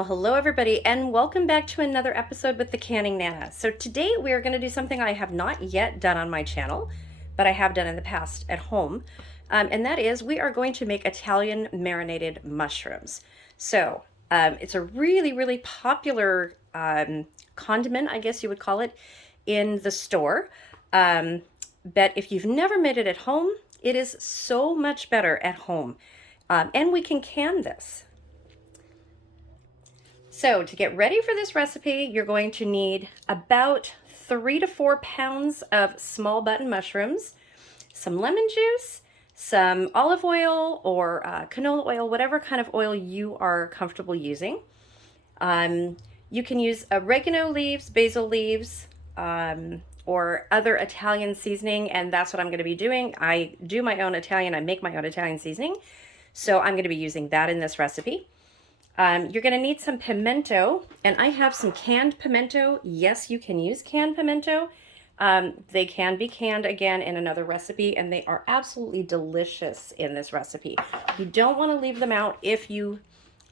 Well, hello everybody, and welcome back to another episode with the Canning Nana. So today we are going to do something I have not yet done on my channel, but I have done in the past at home. And that is we are going to make Italian marinated mushrooms. So it's a really popular condiment, I guess you would call it, in the store. But if you've never made it at home, it is so much better at home. And we can can this. So to get ready for this recipe, you're going to need about 3 to 4 pounds of small button mushrooms, some lemon juice, some olive oil or canola oil, whatever kind of oil you are comfortable using. You can use oregano leaves, basil leaves, or other Italian seasoning, and that's what I'm going to be doing. I do my own Italian, I make my own Italian seasoning, so I'm going to be using that in this recipe. You're going to need some pimento, and I have some canned pimento. Yes, you can use canned pimento. They can be canned again in another recipe, and they are absolutely delicious in this recipe. You don't want to leave them out. If you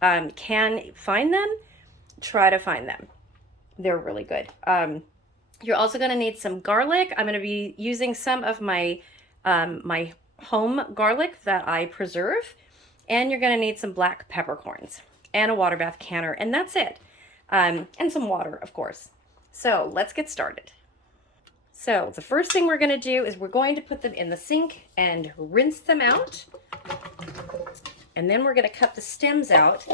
can find them, try to find them. They're really good. You're also going to need some garlic. I'm going to be using some of my my home garlic that I preserve, and you're going to need some black peppercorns and a water bath canner, and that's it. And some water, of course. So let's get started. So the first thing we're going to do is we're going to put them in the sink and rinse them out. And then we're going to cut the stems out.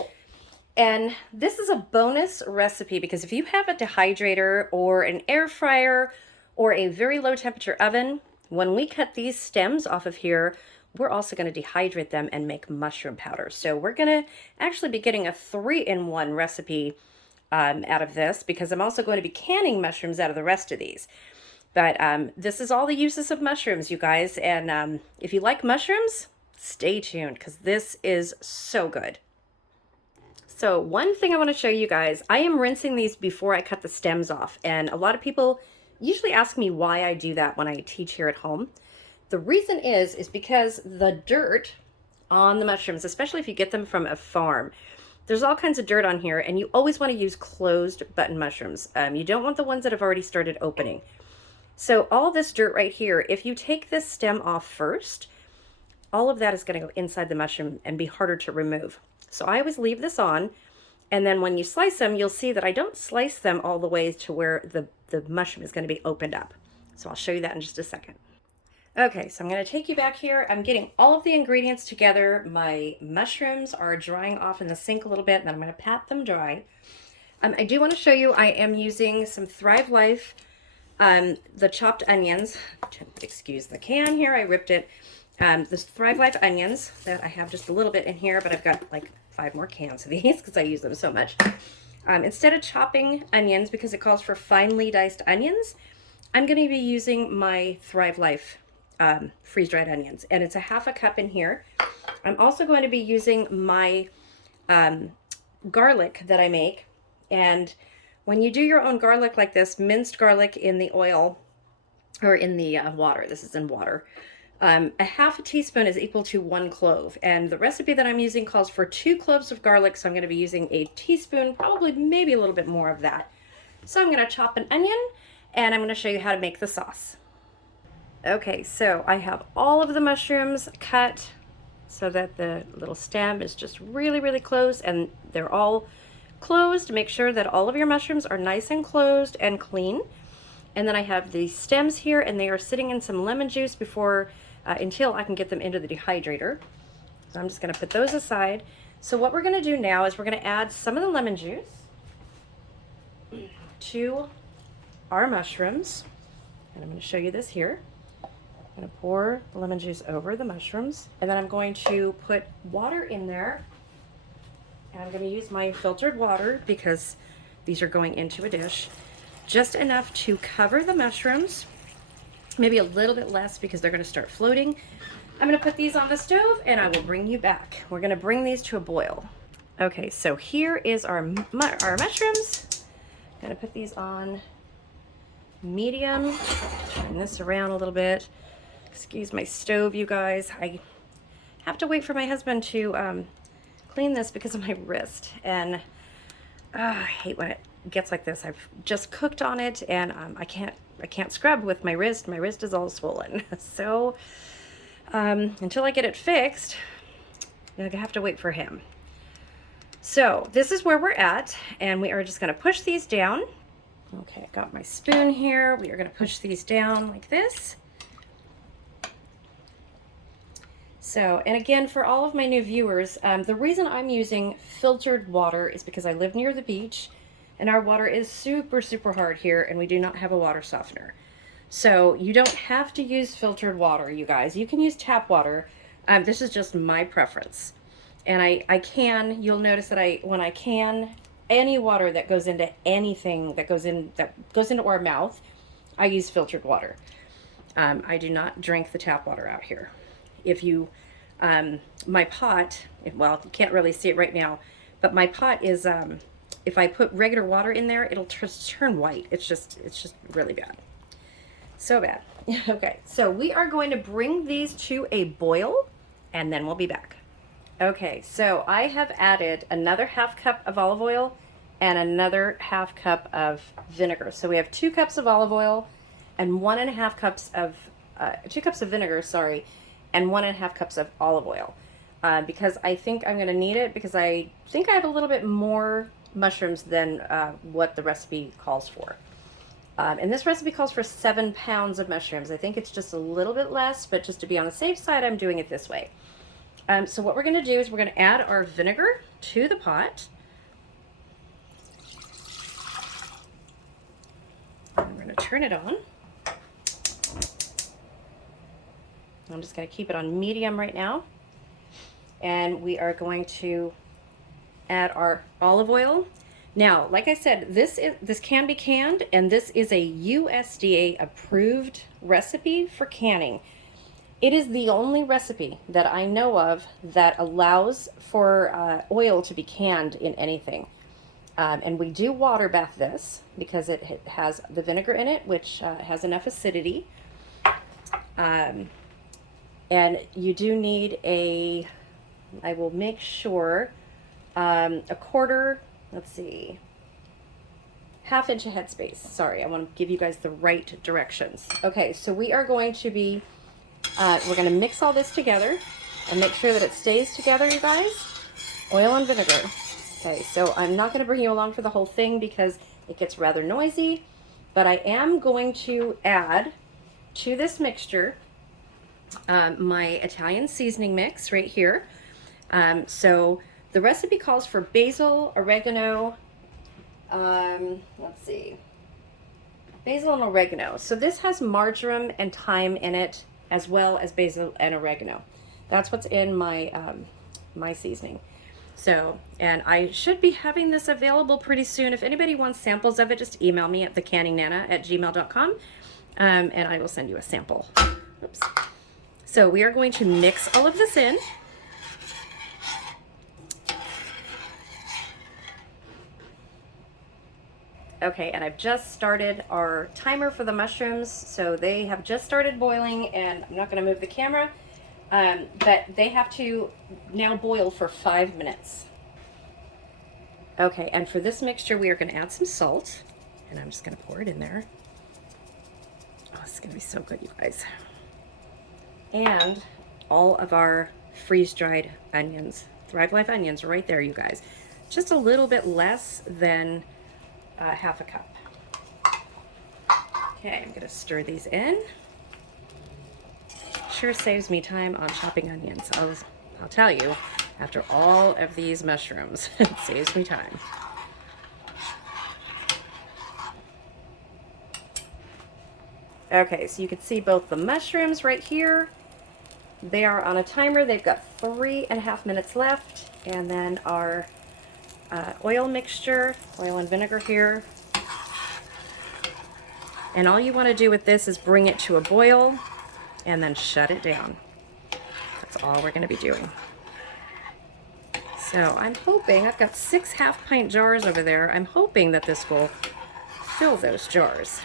And this is a bonus recipe because if you have a dehydrator or an air fryer or a very low temperature oven, when we cut these stems off of here, we're also going to dehydrate them and make mushroom powder. So we're going to actually be getting a 3-in-1 recipe out of this because I'm also going to be canning mushrooms out of the rest of these. But this is all the uses of mushrooms, you guys. And if you like mushrooms, stay tuned because this is so good. So one thing I want to show you guys, I am rinsing these before I cut the stems off. And a lot of people usually ask me why I do that when I teach here at home. The reason is because the dirt on the mushrooms, especially if you get them from a farm, there's all kinds of dirt on here, and you always want to use closed button mushrooms. You don't want the ones that have already started opening. So all this dirt right here, if you take this stem off first, all of that is going to go inside the mushroom and be harder to remove. So I always leave this on, and then when you slice them, you'll see that I don't slice them all the way to where the mushroom is going to be opened up. So I'll show you that in just a second. Okay, so I'm going to take you back here. I'm getting all of the ingredients together. My mushrooms are drying off in the sink a little bit, and then I'm going to pat them dry. I do want to show you I am using some Thrive Life, the chopped onions. Excuse the can here, I ripped it. This Thrive Life onions that I have just a little bit in here, but I've got like 5 more cans of these because I use them so much. Instead of chopping onions, because it calls for finely diced onions, I'm going to be using my Thrive Life freeze-dried onions, and it's a 1/2 cup in here. I'm also going to be using my garlic that I make, and when you do your own garlic like this, minced garlic in the oil or in the water, this is in water, a 1/2 teaspoon is equal to 1 clove, and the recipe that I'm using calls for 2 cloves of garlic, so I'm going to be using a teaspoon, probably maybe a little bit more of that. So I'm going to chop an onion, and I'm going to show you how to make the sauce. Okay, so I have all of the mushrooms cut so that the little stem is just really close, and they're all closed. Make sure that all of your mushrooms are nice and closed and clean. And then I have the stems here, and they are sitting in some lemon juice before until I can get them into the dehydrator. So I'm just going to put those aside. So what we're going to do now is we're going to add some of the lemon juice to our mushrooms, and I'm going to show you this here. I'm going to pour the lemon juice over the mushrooms, and then I'm going to put water in there, and I'm going to use my filtered water because these are going into a dish. Just enough to cover the mushrooms, maybe a little bit less because they're going to start floating. I'm going to put these on the stove, and I will bring you back. We're going to bring these to a boil. Okay, so here is our mushrooms. I'm going to put these on medium. Turn this around a little bit. Excuse my stove, you guys. I have to wait for my husband to clean this because of my wrist, and I hate when it gets like this. I've just cooked on it, and I can't scrub with my wrist. My wrist is all swollen. So until I get it fixed, I have to wait for him. So this is where we're at, and we are just going to push these down. Okay, I got my spoon here. We are going to push these down like this. So, and again, for all of my new viewers, the reason I'm using filtered water is because I live near the beach, and our water is super, super hard here, and we do not have a water softener. So you don't have to use filtered water, you guys. You can use tap water. This is just my preference. And I can, you'll notice that when I can any water that goes into anything that goes into our mouth, I use filtered water. I do not drink the tap water out here. If you, my pot, well, you can't really see it right now, but my pot is, if I put regular water in there, it'll turn white. It's just really bad. So bad. Okay, so we are going to bring these to a boil, and then we'll be back. Okay, so I have added another half cup of olive oil and another half cup of vinegar. So we have 2 cups of olive oil and 1.5 cups of, 2 cups of vinegar, sorry, and 1.5 cups of olive oil. Because I think I'm gonna need it, because I think I have a little bit more mushrooms than what the recipe calls for. And this recipe calls for 7 pounds of mushrooms. I think it's just a little bit less, but just to be on the safe side, I'm doing it this way. So what we're going to do is we're going to add our vinegar to the pot. And we're going to turn it on. I'm just going to keep it on medium right now. And we are going to add our olive oil. Now, like I said, this can be canned, and this is a USDA approved recipe for canning. It is the only recipe that I know of that allows for oil to be canned in anything. And we do water bath this because it has the vinegar in it, which has enough acidity. And you do need I will make sure, a quarter, let's see, half-inch of headspace. Sorry, I want to give you guys the right directions. Okay, so we are going to be we're going to mix all this together and make sure that it stays together, you guys. Oil and vinegar. Okay, so I'm not going to bring you along for the whole thing because it gets rather noisy, but I am going to add to this mixture my Italian seasoning mix right here. So the recipe calls for basil, oregano, let's see, basil and oregano. So this has marjoram and thyme in it, as well as basil and oregano. That's what's in my my seasoning. So, and I should be having this available pretty soon. If anybody wants samples of it, just email me at thecanningnana@gmail.com, and I will send you a sample. Oops. So we are going to mix all of this in. Okay, and I've just started our timer for the mushrooms, so they have just started boiling, and I'm not going to move the camera, but they have to now boil for 5 minutes. Okay, and for this mixture, we are going to add some salt, and I'm just going to pour it in there. Oh, this is going to be so good, you guys. And all of our freeze-dried onions, Thrive Life onions, right there, you guys. Just a little bit less than half a cup. Okay, I'm going to stir these in. Sure saves me time on chopping onions. I'll tell you, after all of these mushrooms, it saves me time. Okay, so you can see both the mushrooms right here. They are on a timer. They've got 3.5 minutes left. And then our oil mixture, oil and vinegar here. And all you want to do with this is bring it to a boil and then shut it down. That's all we're going to be doing. So I'm hoping, I've got 6 half-pint jars over there. I'm hoping that this will fill those jars.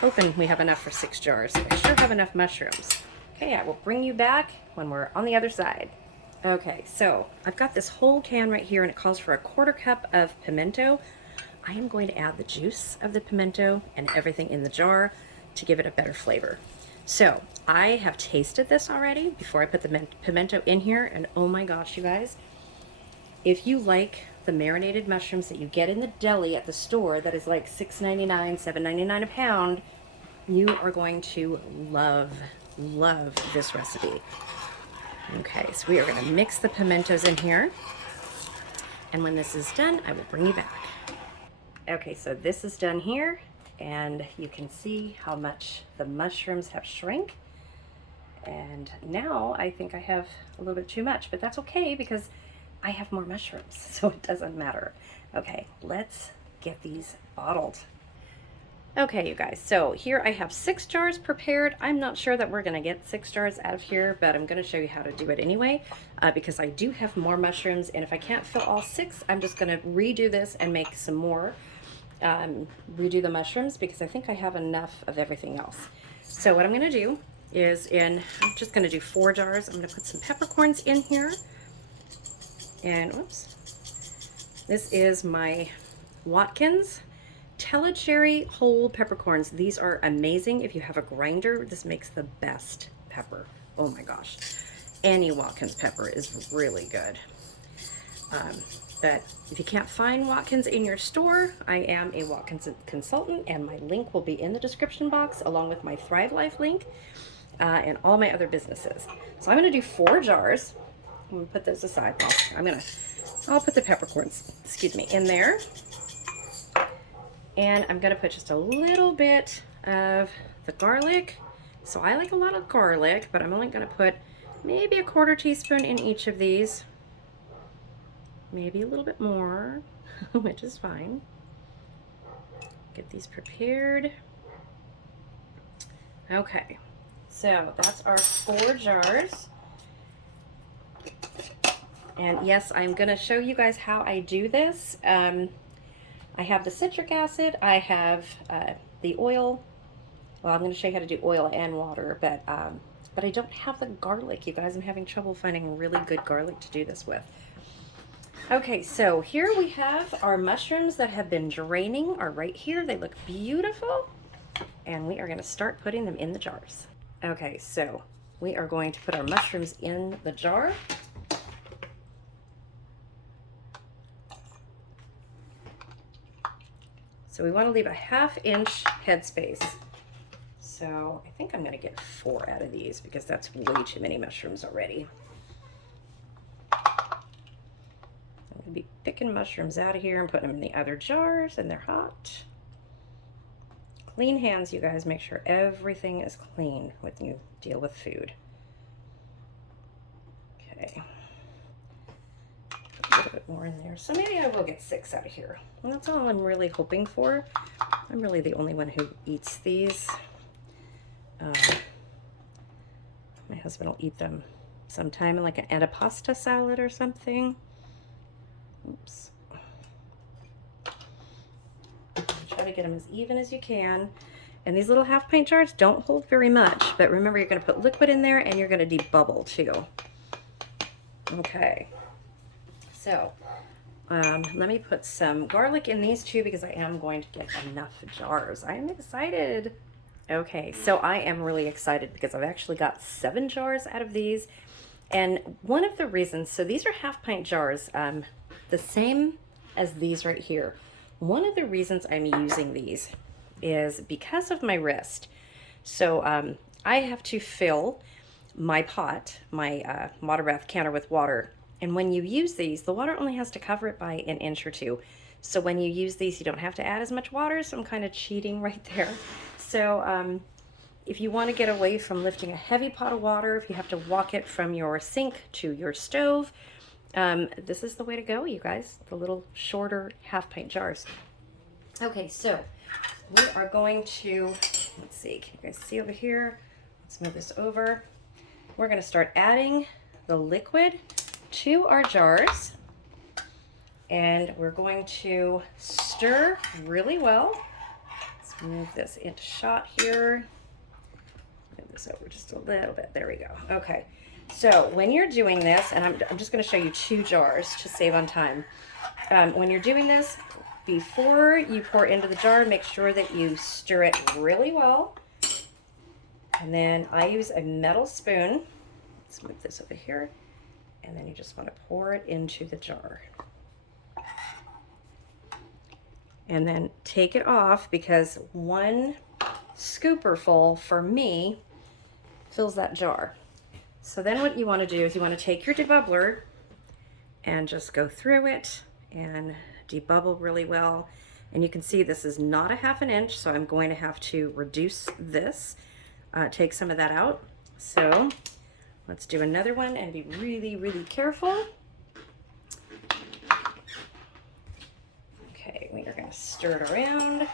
Hoping we have enough for 6 jars. I sure have enough mushrooms. Okay, I will bring you back when we're on the other side. Okay, so I've got this whole can right here and it calls for a 1/4 cup of pimento. I am going to add the juice of the pimento and everything in the jar to give it a better flavor. So I have tasted this already before I put the pimento in here, and oh my gosh, you guys, if you like the marinated mushrooms that you get in the deli at the store that is like $6.99, $7.99 a pound, you are going to love this recipe. Okay, so we are going to mix the pimentos in here, and when this is done, I will bring you back. Okay, so this is done here, and you can see how much the mushrooms have shrank. And now I think I have a little bit too much, but that's okay because I have more mushrooms, so it doesn't matter. Okay, let's get these bottled. Okay, you guys, so here I have 6 jars prepared. I'm not sure that we're gonna get 6 jars out of here, but I'm gonna show you how to do it anyway, because I do have more mushrooms, and if I can't fill all 6, I'm just gonna redo this and make some more. Redo the mushrooms because I think I have enough of everything else. So what I'm gonna do is I'm just gonna do 4 jars. I'm gonna put some peppercorns in here. And whoops, this is my Watkins Telecherry whole peppercorns. These are amazing. If you have a grinder, this makes the best pepper. Oh my gosh. Any Watkins pepper is really good. But if you can't find Watkins in your store, I am a Watkins consultant, and my link will be in the description box along with my Thrive Life link and all my other businesses. So I'm going to do 4 jars. I'm going to put those aside. I'll put the peppercorns, excuse me, in there. And I'm going to put just a little bit of the garlic. So I like a lot of garlic, but I'm only going to put maybe a 1/4 teaspoon in each of these. Maybe a little bit more, which is fine. Get these prepared. Okay, so that's our 4 jars. And yes, I'm going to show you guys how I do this. I have the citric acid, I have the oil. Well, I'm going to show you how to do oil and water, but I don't have the garlic, you guys. I'm having trouble finding really good garlic to do this with. Okay, so here we have our mushrooms that have been draining are right here. They look beautiful, and we are going to start putting them in the jars. Okay, so we are going to put our mushrooms in the jar. So we want to leave a 1/2 inch headspace. So I think I'm going to get 4 out of these because that's way too many mushrooms already. I'm going to be picking mushrooms out of here and putting them in the other jars, and they're hot. Clean hands, you guys. Make sure everything is clean when you deal with food. Okay. A little bit more in there. So maybe I will get 6 out of here. And that's all I'm really hoping for. I'm really the only one who eats these. My husband will eat them sometime in like an antipasta salad or something. Oops. Try to get them as even as you can. And these little 1/2 pint jars don't hold very much, but remember, you're going to put liquid in there and you're going to debubble too. Okay. So let me put some garlic in these 2 because I am going to get enough jars. I am excited. Okay, so I am really excited because I've actually got 7 jars out of these. And one of the reasons, so these are 1/2 pint jars, the same as these right here. One of the reasons I'm using these is because of my wrist. So I have to fill my pot, my water bath canner with water. And when you use these, the water only has to cover it by 1 inch or 2. So when you use these, you don't have to add as much water. So I'm kind of cheating right there. So if you want to get away from lifting a heavy pot of water, if you have to walk it from your sink to your stove, this is the way to go, you guys. The little shorter 1/2 pint jars. Okay, so we are going to, let's see, can you guys see over here? Let's move this over. We're going to start adding the liquid to our jars, and we're going to stir really well. Let's move this into shot here. Move this over just a little bit. There we go. Okay, So when you're doing this, and I'm just going to show you 2 jars to save on time. When you're doing this, before you pour into the jar, make sure that you stir it really well. And then I use a metal spoon. Let's move this over here. And then you just want to pour it into the jar. And then take it off, because 1 scooperful for me fills that jar. So then what you want to do is you want to take your debubbler and just go through it and debubble really well. And you can see this is not a 1/2 inch, so I'm going to have to reduce this, take some of that out. So let's do another one and be really, really careful. Okay, we are going to stir it around. A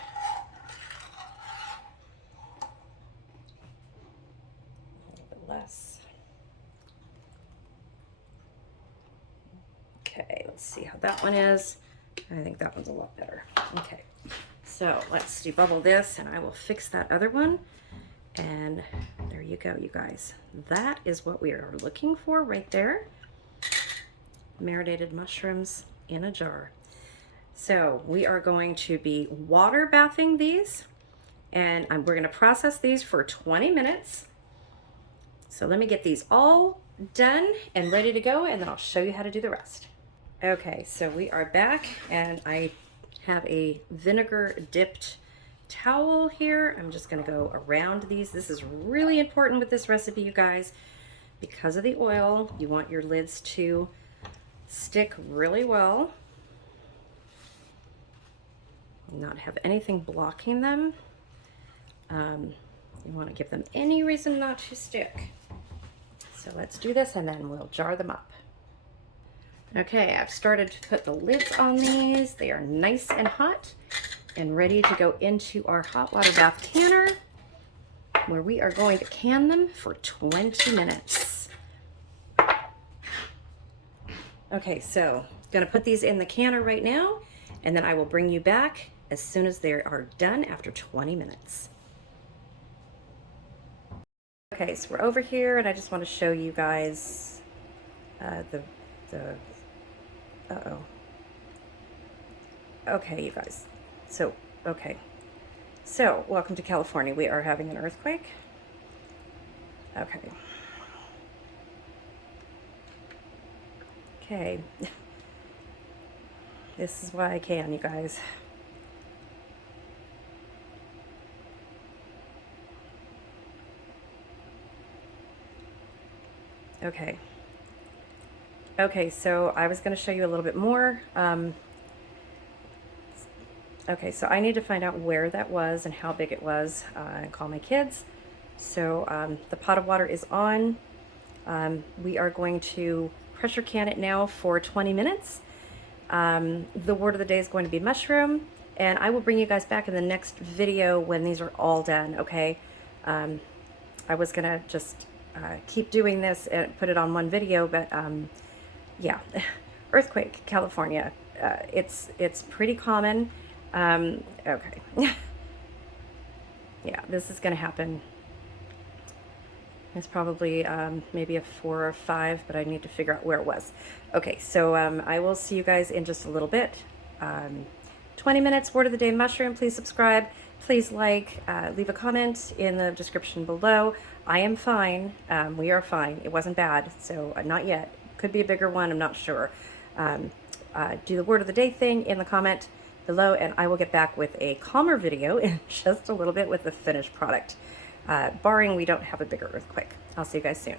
little bit less. Okay, let's see how that one is. I think that one's a lot better. Okay, so let's debubble this and I will fix that other one. And there you go, you guys. That is what we are looking for right there. Marinated mushrooms in a jar. So we are going to be water bathing these, and we're going to process these for 20 minutes. So let me get these all done and ready to go, and then I'll show you how to do the rest. Okay, so we are back, and I have a vinegar dipped towel here. I'm just going to go around these. This is really important with this recipe, you guys, because of the oil. You want your lids to stick really well, not have anything blocking them. You want to give them any reason not to stick. So let's do this and then we'll jar them up. Okay, I've started to put the lids on these. They are nice and hot and ready to go into our hot water bath canner, where we are going to can them for 20 minutes. Okay, so I'm gonna put these in the canner right now, and then I will bring you back as soon as they are done after 20 minutes. Okay, so we're over here, and I just want to show you guys Okay, you guys. So welcome to California. We are having an earthquake. Okay. This is why I can, you guys. Okay, so I was going to show you a little bit more. Okay, so I need to find out where that was and how big it was and call my kids. So the pot of water is on. We are going to pressure can it now for 20 minutes. The word of the day is going to be mushroom, and I will bring you guys back in the next video when these are all done, okay? I was gonna just keep doing this and put it on one video, but yeah, earthquake, California. It's pretty common. Okay. Yeah, this is gonna happen. It's probably maybe a 4 or 5, but I need to figure out where it was. Okay, so I will see you guys in just a little bit. 20 minutes, word of the day, mushroom. Please subscribe. Please like, leave a comment in the description below. I am fine. We are fine. It wasn't bad, so not yet. Could be a bigger one, I'm not sure. Do the word of the day thing in the comment below, and I will get back with a calmer video in just a little bit with the finished product. Barring we don't have a bigger earthquake. I'll see you guys soon.